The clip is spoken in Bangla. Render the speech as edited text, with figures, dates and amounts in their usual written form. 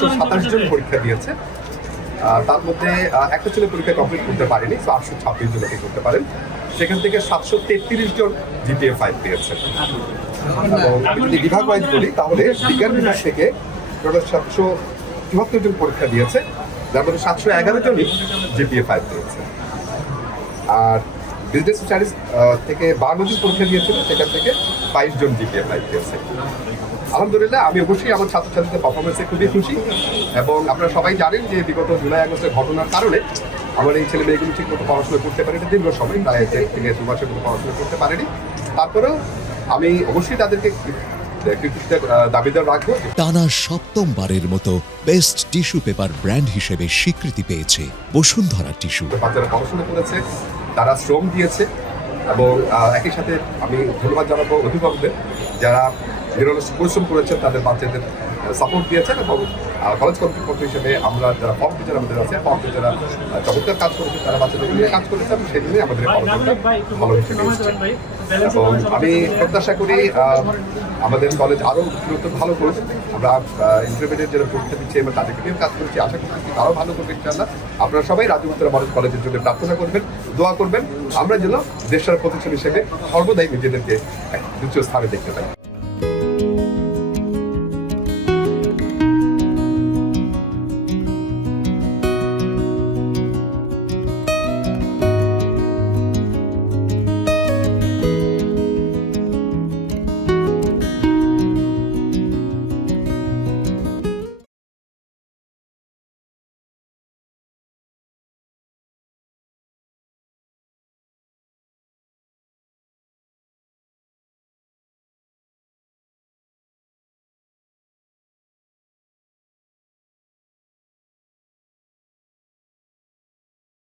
727 জন পরীক্ষা দিয়েছে। তার মধ্যে একটা ছেলে পরীক্ষা কমপ্লিট করতে পারেনি, তো 826 জন করতে পারেন। সেখান থেকে 733 জন জিপিএ 5 পেয়েছে। এবং আমি যদি বিভাগ ওয়াইজ বলি তাহলে বিজ্ঞান বিভাগ থেকে টোটাল 774 জন পরীক্ষা দিয়েছে, যার মধ্যে 711 জনই জিপিএ 5 পেয়েছে। আর বিজনেস স্টাডিজ থেকে 52 জন পরীক্ষা দিয়েছিল, সেখান থেকে 22 জন জিপিএ 5 পেয়েছে। আলহামদুলিল্লাহ, আমি অবশ্যই আমার ছাত্রছাত্রীদের পারফরমেন্সে খুবই খুশি। এবং আপনারা সবাই জানেন যে বিগত জুলাই আগস্টের ঘটনার কারণে আমার এই ছেলে মেয়েগুলো ঠিক মতো পড়াশোনা করতে পারেনি, দীর্ঘ সময় প্রায় 1 থেকে 2 মাসের মতো পড়াশোনা করতে পারেনি। তারপরেও আমি অবশ্যই তাদেরকে দাবিদার রাখবো। টানা 7ম বারের মতো বেস্ট টিস্যু পেপার ব্র্যান্ড হিসেবে স্বীকৃতি পেয়েছে বসুন্ধরা টিস্যু। বাচ্চারা পড়াশোনা করেছে, তারা শ্রম দিয়েছে, এবং একই সাথে আমি ধন্যবাদ জানাবো অভিভাবকদের যারা নিরলস পরিশ্রম করেছেন, তাদের বাচ্চাদের সাপোর্ট দিয়েছেন। এবং কলেজ কর্তৃপক্ষ হিসেবে আমরা যারা ফর্ম টিচার আমাদের আছে, ফর্ম টিচাররা চমৎকার কাজ করেছে, তারা বাচ্চাদের নিয়ে কাজ করেছে, এবং সেই জন্যই আমাদের ফলাফলটা ভালো হিসেবে এসেছে। এবং আমি প্রত্যাশা করি আমাদের কলেজ আরও নতুন ভালো করবে। আমরা ইন্টারমিডিয়েট যারা পরীক্ষা দিচ্ছি এবং তাদেরকে নিয়েও কাজ করছি, আশা করছি আরও ভালো করবে ইনশাআল্লাহ। আপনারা সবাই রাজু উত্তরা মডেল কলেজের জন্য প্রার্থনা করবেন, দোয়া করবেন, আমরা যেন দেশের প্রতিষ্ঠান হিসেবে সর্বদাই নিজেদেরকে এক উচ্চ স্থানে দেখতে পাই।